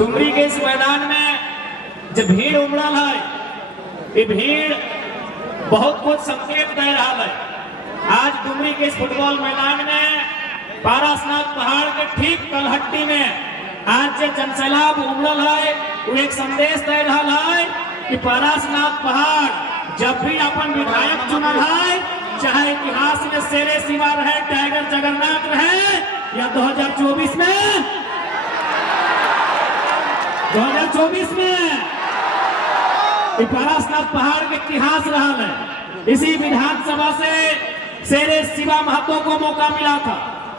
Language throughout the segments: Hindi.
डुमरी के इस मैदान में जो भीड़ उमड़ल है, ये भीड़ बहुत कुछ संकेत दे रहा है। आज डुमरी के इस फुटबॉल मैदान में पारसनाथ पहाड़ के ठीक तलहट्टी में आज जो जनसैलाब उमड़ल है, वो एक संदेश दे रहा है कि पारसनाथ पहाड़ जब भी अपन विधायक चुनल है, चाहे इतिहास में शेरे शिवा रहे, टाइगर जगन्नाथ रहे, या 2024 में पारसनाथ पहाड़ के इतिहास रहा है। इसी विधानसभा से शेरे शिवा महतो को मौका मिला था,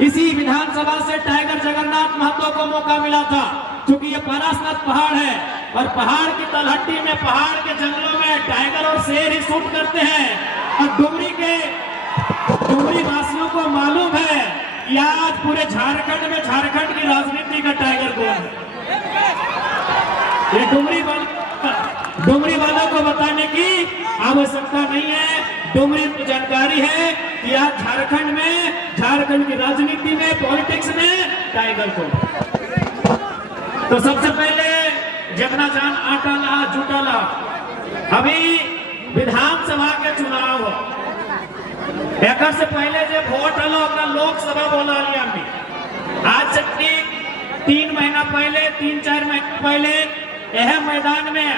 इसी विधानसभा से टाइगर जगन्नाथ महतो को मौका मिला था। क्योंकि ये पारसनाथ पहाड़ है और पहाड़ की तलहट्टी में, पहाड़ के जंगलों में टाइगर और शेर ही शूट करते हैं। और डुमरी वासियों को मालूम है कि आज पूरे झारखंड में झारखंड की राजनीति का टाइगर कौन है। ये डुमरी वालों को बताने की आवश्यकता नहीं है। डुमरी को जानकारी है कि आज झारखंड की राजनीति में, पॉलिटिक्स में टाइगर को। तो सबसे पहले जगना जान आटा ला जूटा ला। अभी विधानसभा के चुनाव हो, एक से पहले जो वोट हलो अपना लोकसभा बोला लिया। आज से 3 महीना पहले, 3-4 महीना पहले यह मैदान में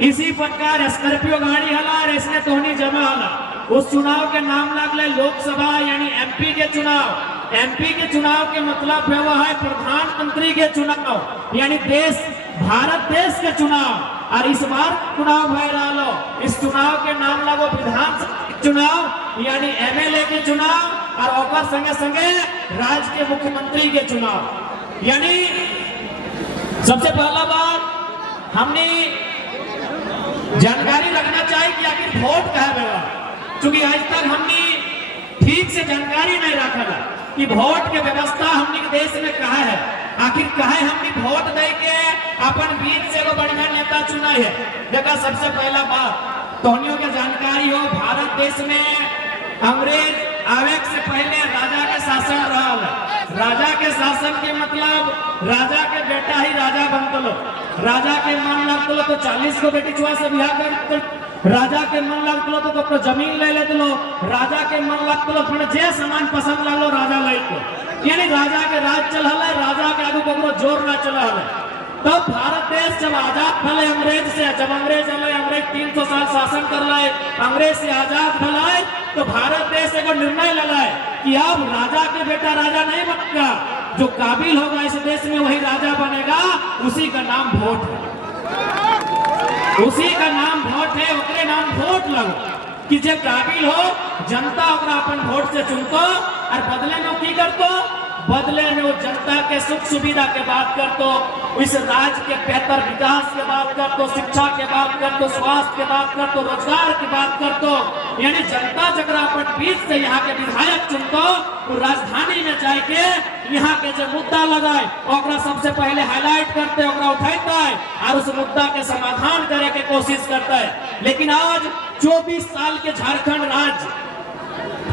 इसी प्रकार स्कॉर्पियो गाड़ी हला और इसने तोहनी जमा हला। उस चुनाव के नाम लगले लोकसभा यानी एमपी के चुनाव। एमपी के चुनाव के मतलब है प्रधानमंत्री के चुनाव यानी भारत देश के चुनाव। और इस बार चुनाव भय रहा, इस चुनाव के नाम लगो विधानसभा चुनाव यानी एमएलए के चुनाव और ओकर संगे संगे राज्य के मुख्यमंत्री के चुनाव। यानी सबसे पहला बात हमने जानकारी रखना चाहिए कि आखिर वोट कहाँ देगा। क्योंकि आज तक हमने ठीक से जानकारी नहीं रखा कि वोट के व्यवस्था हमने के देश में कहा है। आखिर कहा हमने वोट दे के अपन बीच से बढ़िया नेता चुना है। देखा सबसे पहला बात तोहनियों के जानकारी हो, भारत देश में अंग्रेज आवे से पहले राजा के शासन रहा है। राजा के शासन के मतलब राजा के बेटा ही राजा बनतलो। राजा के मन लगतलो तो 40 को बेटी छुआ से ब्याह कर, राजा के मन लगतलो तो अपना जमीन ले लेतलो, राजा के मन लगतलो अपने जे सामान पसंद लगलो राजा लेको। यानी राजा के राज चल है, राजा के आगू ककरो जोर ना चला है। तब भारत देश जब आजाद भले अंग्रेज से, जब अंग्रेज आए, अंग्रेज 300 साल शासन कर लाए, अंग्रेज से आजाद भलाए, तो भारत देश एक निर्णय लगाए कि अब राजा के बेटा राजा नहीं बनेगा, जो काबिल होगा इस देश में वही राजा बनेगा। उसी का नाम वोट है, उसी का नाम वोट है, उनके नाम वोट लगो कि जो काबिल हो जनता ओकरा अपन वोट से चुनतो और बदले में की करतो, बदले में वो जनता के सुख सुविधा के बात करतो, इस राज्य के बेहतर विकास के बात करतो, शिक्षा के बात करतो, स्वास्थ्य के बात करतो, रोजगार की बात करतो। यानी जनता जगरा अपन बीच से यहाँ के विधायक चुनतो, तो राजधानी में जाके यहाँ के जो मुद्दा लगाए ओकरा सबसे पहले हाईलाइट करते, ओकरा उठाता है और उस मुद्दा के समाधान करे के कोशिश करता है। लेकिन आज 24 साल के झारखंड राज्य,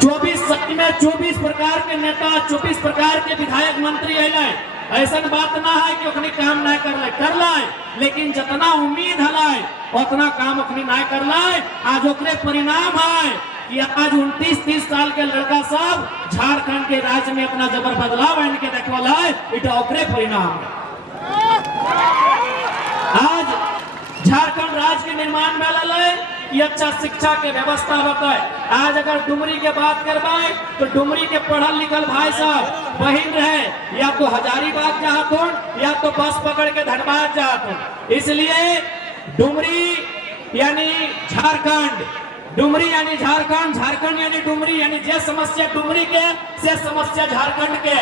24 साल में 24 प्रकार के नेता, 24 प्रकार के विधायक मंत्री आए। ऐसा बात ना है कि उखनी काम नहीं कर लाए, लेकिन जितना उम्मीद है उतना काम उखनी नहीं कर लाए। आज ओकरे परिणाम है कि आज 29-30 साल के लड़का सब झारखंड के राज्य में अपना जबर बदलाव इनके देखवाला है, इटा ओकरे परिणाम है। आज झारखंड राज्य के निर्माण में लगे कि अच्छा शिक्षा के व्यवस्था बताए। आज अगर डुमरी के बात करवाए तो डुमरी के पढ़ल लिखल भाई साहब बहन रहे या तो हजारीबाग जात हो या तो बस पकड़ के धनबाद जात हो। इसलिए डुमरी यानी झारखंड, डुमरी यानी झारखंड, झारखंड यानी डुमरी, यानी जे समस्या डुमरी के से समस्या झारखंड के।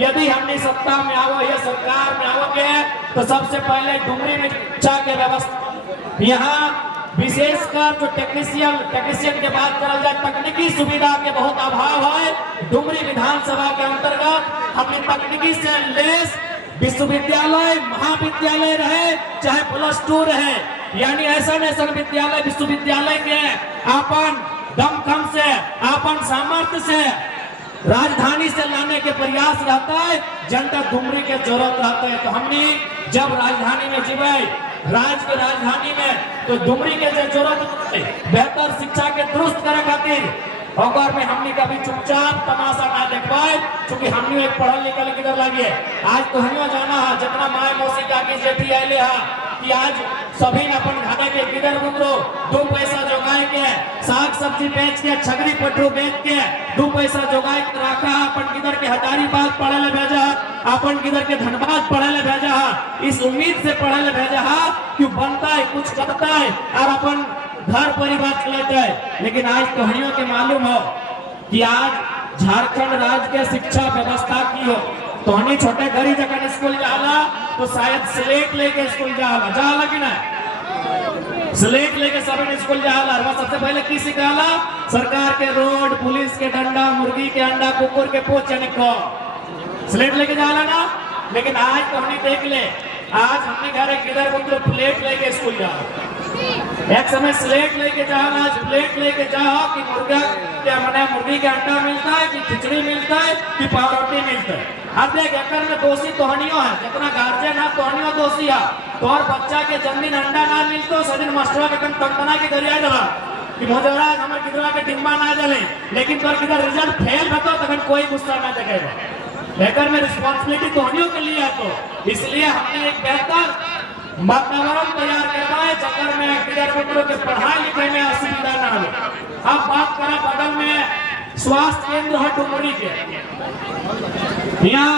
यदि हमने सत्ता में आवो या सरकार में आवोगे तो सबसे पहले डुमरी में शिक्षा के व्यवस्था, यहाँ विशेषकर जो टेक्नीशियन के बात करा जाए, तकनीकी सुविधा के बहुत अभाव है। डुमरी विधानसभा के अंतर्गत हमने तकनीकी से लेस विश्वविद्यालय, महाविद्यालय रहे चाहे +2 रहे, यानी ऐसा विद्यालय विश्वविद्यालय के अपन दमखम से, अपन सामर्थ्य से राजधानी से लाने के प्रयास रहता है, जनता डुमरी के जरूरत रहता है। तो हमने जब राजधानी में जीवे राज्य के राजधानी में तो डुमरी के जरूरत बेहतर शिक्षा के दुरुस्त करे खातिर और में हमने कभी चुपचाप तमाशा ना देख पाए, क्योंकि हमने एक पढ़ल लिखल किधर लगी है। आज तो हमें जाना है जितना माए मौसी काकी जेठी आए है कि आज सभी ने अपन घाटे के किधर गुजरो 2 पैसा जोगाए के साग सब्जी बेच के छगरी पटरू बेच के 2 पैसा जोगाए के रखा। अपन किधर के हजारीबाग पढ़े ले भेजा, अपन किधर के धनबाद पढ़े ले भेजा, इस उम्मीद से पढ़े ले भेजा कि बनता है कुछ करता है और अपन घर परिवार चलाता है। लेकिन आज कहानियों के मालूम हो कि आज झारखंड राज्य के शिक्षा व्यवस्था की हो तो हनी छोटे घरी जगह स्कूल जाला तो शायद स्लेट लेके स्कूल जाला कि ना, स्लेट लेके सब स्कूल जाला। सबसे पहले की सिखाला सरकार के रोड, पुलिस के डंडा, मुर्गी के अंडा, कुकुर के पोच को स्लेट लेके जाला ना। लेकिन आज तो हमने देख ले, आज हमने घर किधर तो प्लेट लेके स्कूल जाओ। एक समय स्लेट लेके जाओ, आज प्लेट लेके जाओ कि मुर्गा क्या मने मुर्गी के अंडा मिलता है कि खिचड़ी मिलता है कि पावरोटी मिलता है। अब देख एकर में दोषी तोहनियों है, जितना गार्जियन है तोहनियों दोषी है। तो और बच्चा के जन्मदिन अंडा ना मिलतो सदिन मास्टरों के तंतना के गरिया दवा कि मोजरा हमर किधर के डिम्बा ना जले, लेकिन पर किधर रिजल्ट फेल बतो तखन कोई गुस्सा ना जगेगा। लेकर में रिस्पांसिबिलिटी तोहनियों के लिए है। तो इसलिए हमने एक बेहतर वातावरण तैयार करना है जगह में किधर बच्चों के पढ़ाई लिखाई में असुविधा ना हो। अब बात करें बगल में स्वास्थ्य केंद्र है डुमरी के, यहाँ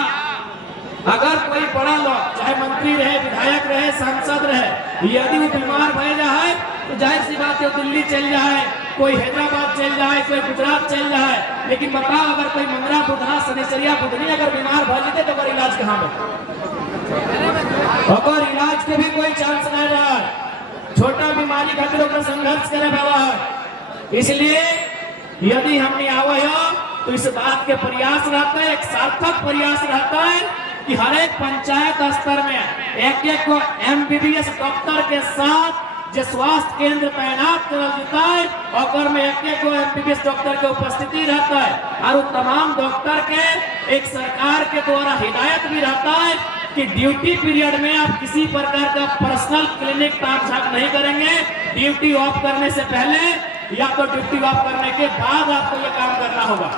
अगर कोई बड़ा लोग चाहे मंत्री रहे, विधायक रहे, सांसद रहे, यदि वो बीमार भय जाए तो जाहिर सी बात है दिल्ली चल जाए, कोई हैदराबाद चल जाए, कोई गुजरात चल जाए। लेकिन बताओ अगर कोई मंगरा बुधना शनिचरिया बुधनी अगर बीमार भय जाते तो अगर इलाज कहाँ में, अगर इलाज के भी कोई चांस नहीं रहा, छोटा बीमारी खातिर ओकर संघर्ष करे व्यवहार। इसलिए यदि हमने आवे हो तो इस बात के प्रयास रहता है, एक सार्थक प्रयास रहता है कि हर एक पंचायत स्तर में एक को MBBS डॉक्टर के साथ जो स्वास्थ्य केंद्र तैनात कर देता है और में एक को MBBS डॉक्टर के उपस्थिति रहता है। और तमाम डॉक्टर के एक सरकार के द्वारा हिदायत भी रहता है कि ड्यूटी पीरियड में आप किसी प्रकार का पर्सनल क्लिनिक ताक झाक नहीं करेंगे। ड्यूटी ऑफ करने से पहले या तो ड्यूटी ऑफ करने के बाद आपको ये काम करना होगा।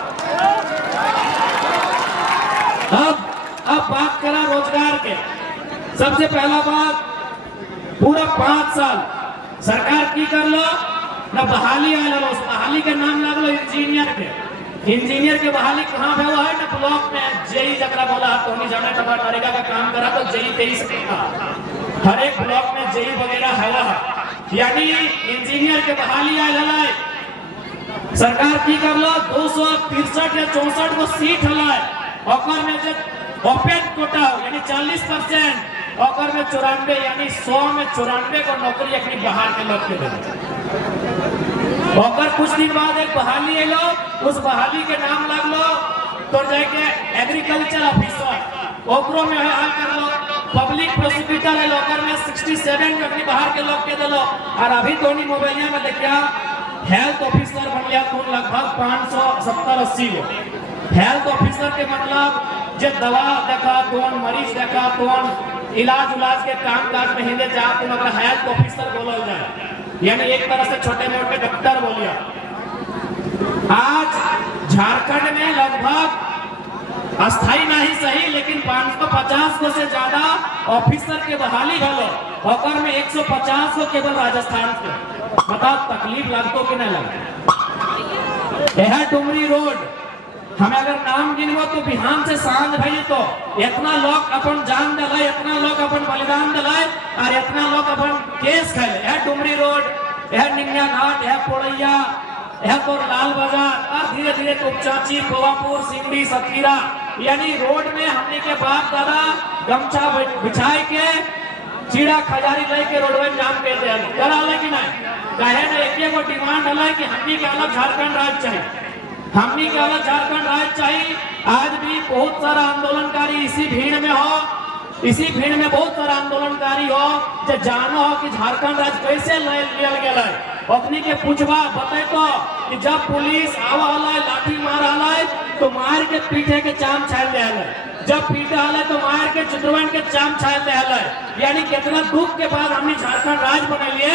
अब बात करा रोजगार के, सबसे पहला बात पूरा 5 साल सरकार की कर लो ना बहाली आए लो, उस बहाली के नाम लग लो इंजीनियर के बहाली कहाँ पे हुआ है ना ब्लॉक में जेई जकरा बोला तो नहीं जाना टबा नरेगा का काम करा तो जेई 23 का हर एक ब्लॉक में जेई वगैरह है, यानी इंजीनियर के बहाली आए हलाए सरकार की कर लो 263 या 64 को सीट हलाए और में जब ओपन कोटा यानी 40% और में 94 यानी 100 में 94 को नौकरी अपनी बाहर के लोग के दे। और कुछ दिन बाद एक बहाली है लो, उस बहाली के नाम लग लो तो जाके एग्रीकल्चर ऑफिसर ओकरो में हाल कर लो, पब्लिक प्रोसिक्यूटर है लोकर में 67 अपनी बाहर के लोग के दे लो। और अभी तो नहीं मोबाइलिया में देखिया हेल्थ ऑफिसर बन गया तो लगभग 570-80 गो हेल्थ ऑफिसर के मतलब जो दवा देखा तो मरीज देखा तो इलाज उलाज के काम काज में हिंदे जा तो मतलब हेल्थ ऑफिसर बोला जाए, यानी एक तरह से छोटे मोटे डॉक्टर बोलिया। आज झारखंड में लगभग अस्थाई नहीं सही लेकिन 550 को से ज्यादा ऑफिसर के बहाली भलो और में 150 को केवल राजस्थान के। बताओ तकलीफ लगतो कि नहीं लगता। यह डुमरी रोड हमें अगर नाम गिनवो तो बिहान से सांझ भाई तो इतना लोग अपन जान दलाए, इतना लोग अपन बलिदान दलाए और इतना लोग अपन केस खाए। यह डुमरी रोड, यह निंगिया घाट, यह पोड़ैया, यह तो लाल बाजार और धीरे धीरे टुपचाची, पोवापुर, सिंगड़ी, सतकीरा, यानी रोड में हमने के बाप दादा गमछा बिछाई के चीड़ा खजारी लेके रोडवे जाम कर दे करा ले कि नहीं कहे ना। एक वो डिमांड है कि हमने के अलग झारखंड राज्य चाहिए, हमने के अलग झारखंड राज्य चाहिए। आज भी बहुत सारा आंदोलनकारी इसी भीड़ में हो, इसी भीड़ में बहुत सारा आंदोलनकारी हो जो जानो हो कि झारखंड राज्य कैसे लिया गया है। अपनी के पूछवा बते तो कि जब पुलिस आवा हलाए लाठी मार हलाए तो मार के पीठे के चाम छाल ले आले, जब पीटा हले तो मार के चित्रवन के चाम छाल ले आले। यानी कितना दुख के बाद हमने झारखंड राज बना लिए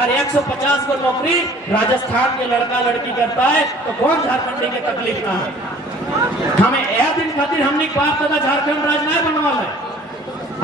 और 150 को नौकरी राजस्थान के लड़का लड़की करता है, तो कौन झारखंडी के तकलीफ ना है। हमें यह दिन खातिर हमने बाप दादा झारखंड राज नहीं बनवाल है,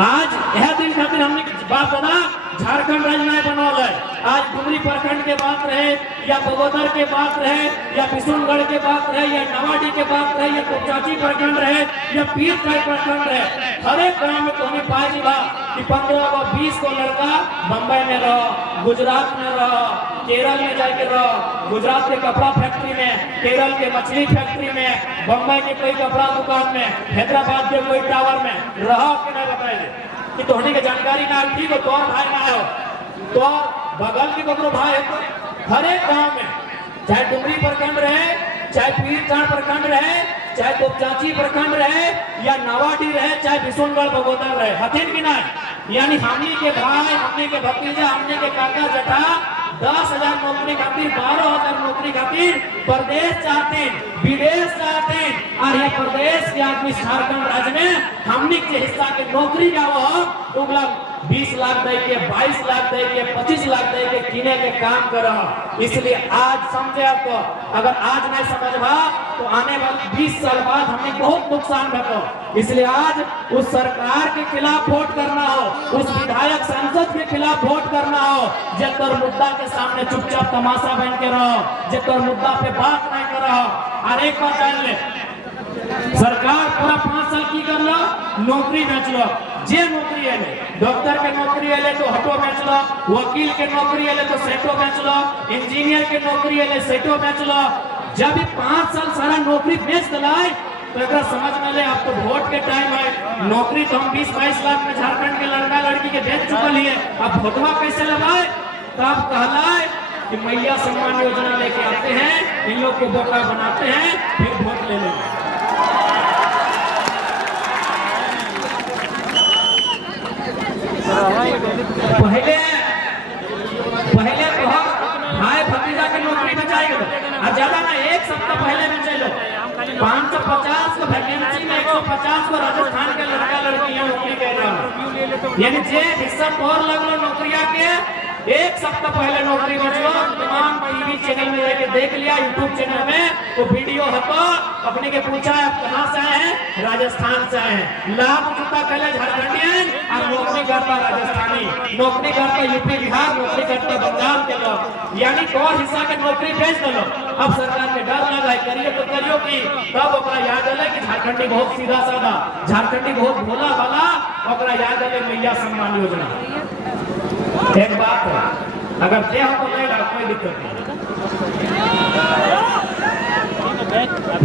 आज यह दिन खातिर हमने बाप दादा झारखंड राज नहीं बनवाल है। आज डुमरी प्रखंड के बात रहे या बगोदर के बात रहे या बिशुनगढ़ के बात रहे या नवाडी के बात रहे या कोचाची प्रखंड रहे या पीरथाई प्रखंड रहे, हर एक गाँव में तो हमें पाई बा कि 15 व 20 को लड़का बम्बई में रहो, गुजरात में रहो, केरल में जाके रहो, गुजरात के कपड़ा फैक्ट्री में, केरल के मछली फैक्ट्री में, बम्बई के कोई कपड़ा दुकान में, हैदराबाद के कोई टावर में रहो कि नहीं बताइए कि तोहनी के जानकारी ना ठीक हो, तो भाई ना हो तो बगल के कपड़ो भाई हो, हर एक गाँव में चाहे डुमरी प्रखंड रहे, चाहे पीरथाई प्रखंड रहे, चाहे कोचाची प्रखंड रहे या नवाडी रहे, चाहे बिशुनगढ़ बगोदर रहे, हथिन की नहीं। यानी हमनी के भाई, हमनी के भतीजा, हमनी के काका जटा 10,000 नौकरी खातिर, 12,000 नौकरी खातिर प्रदेश चाहते, विदेश चाहते, और ये प्रदेश के आदमी झारखंड राज्य में हमनी के हिस्सा के नौकरी का वो 20 लाख दे के, 22 लाख दे के, 25 लाख दे के किने के काम कर रहा। इसलिए आज समझे आपको, अगर आज नहीं समझवा तो आने वाले 20 साल बाद हमें बहुत नुकसान घटो। इसलिए आज उस सरकार के खिलाफ वोट करना हो, उस विधायक सांसद के खिलाफ वोट करना हो, जेकर मुद्दा के सामने चुपचाप तमाशा बन के रहो, जेकर मुद्दा पे बात नहीं कर रहा। और एक बात जान ले, सरकार पूरा 5 साल की कर लो, नौकरी बेच लो, जे नौकरी है डॉक्टर के नौकरी है तो हटो बेच लो, वकील के नौकरी है तो सेटो बेच लो, इंजीनियर के नौकरी है सेटो बेच लो। जब 5 साल सारा नौकरी बेच दिलाए तो एक समझ में ले, अब तो वोट के टाइम है, नौकरी तो हम 20-22 लाख में झारखंड के लड़का लड़की के बेच चुकल है, अब वोटवा कैसे लगाए। तब कहलाए कि मैया सम्मान योजना लेके आते हैं, इन लोग को बोका बनाते हैं, फिर वोट ले लेंगे। पहले तो हम भाई भतीजा की नौकरी बचाएंगे, और ज्यादा ना 1 सप्ताह पहले में चलो 550 को वैकेंसी में 150 को राजस्थान के लड़का लड़कियां नौकरी कर रहा है। यानी जे हिस्सा और लगलो नौकरिया के 1 सप्ताह पहले नौकरी बचलो, तमाम टीवी चैनल में जाके देख लिया, यूट्यूब चैनल में वो वीडियो हतो, अपने के पूछा आप कहां से आए हैं, राजस्थान से आए हैं, लाभ जूता पहले झारखंडियन और नौकरी करता राजस्थानी, नौकरी करता यूपी बिहार, नौकरी करता बंगाल के लोग। यानी और हिस्सा के नौकरी भेज दो। अब सरकार के डर लगा है, करिए तो करियो की, तब ओकरा याद आले कि झारखंडी बहुत सीधा साधा, झारखंडी बहुत भोला भाला, ओकरा याद आले मैया सम्मान योजना। एक बात है, अगर दे हो तो ले लो, कोई दिक्कत नहीं।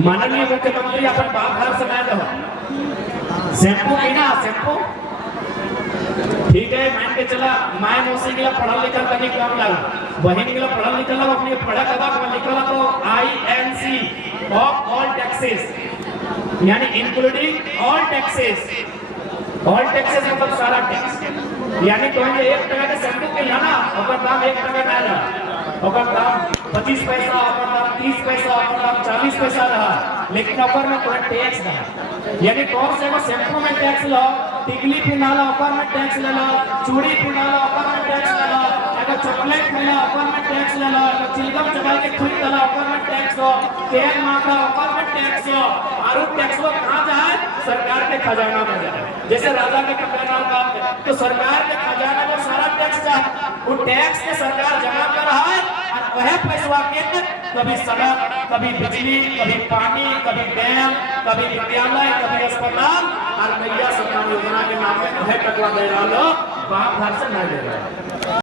माननीय मुख्यमंत्री अपन बाप घर से मैं दो शैम्पू पीना, शैम्पू ठीक है, मान के चला माय मौसी के लिए पढ़ा लिखा तनिक कम लगा, बहन के लिए पढ़ा लिखा लगा, अपनी पढ़ा कदा को लिखा तो INC ऑफ ऑल टैक्सेस, यानी including all taxes. All taxes मतलब सारा टैक्स, यानी तो 1 टका के शैम्पू के लाना ओकर दाम 1 टका ना रहा, ओकर दाम 25 पैसा, ओकर दाम 30 पैसा, ओकर दाम 40 पैसा रहा, लेकिन ओकर में पूरा टैक्स रहा। यानी कौन से वो शैम्पू में टैक्स लो, टिकली पिनाला ओकर में टैक्स ले लो, चूड़ी पिनाला ओकर में टैक्स ले लो, अगर चॉकलेट खाला ओकर में टैक्स ले लो, अगर चिलगम चबा के खुद तला ओकर में टैक्स हो, तेल माखा ओकर में टैक्स हो, और टैक्स वो कहां जाए, सरकार के खजाना में जाए। जैसे राजा के खजाना का तो सरकार के खजाना में सारा टैक्स जाए, वो टैक्स के सरकार जमा कर रहा है, और वह पैसा के कभी सड़क, कभी बिजली, कभी पानी, कभी डैम, कभी विद्यालय, कभी अस्पताल, और मैया सम्मान योजना के नाम में वह टकवा दे रहा लो, बाप घर से नहीं दे रहा।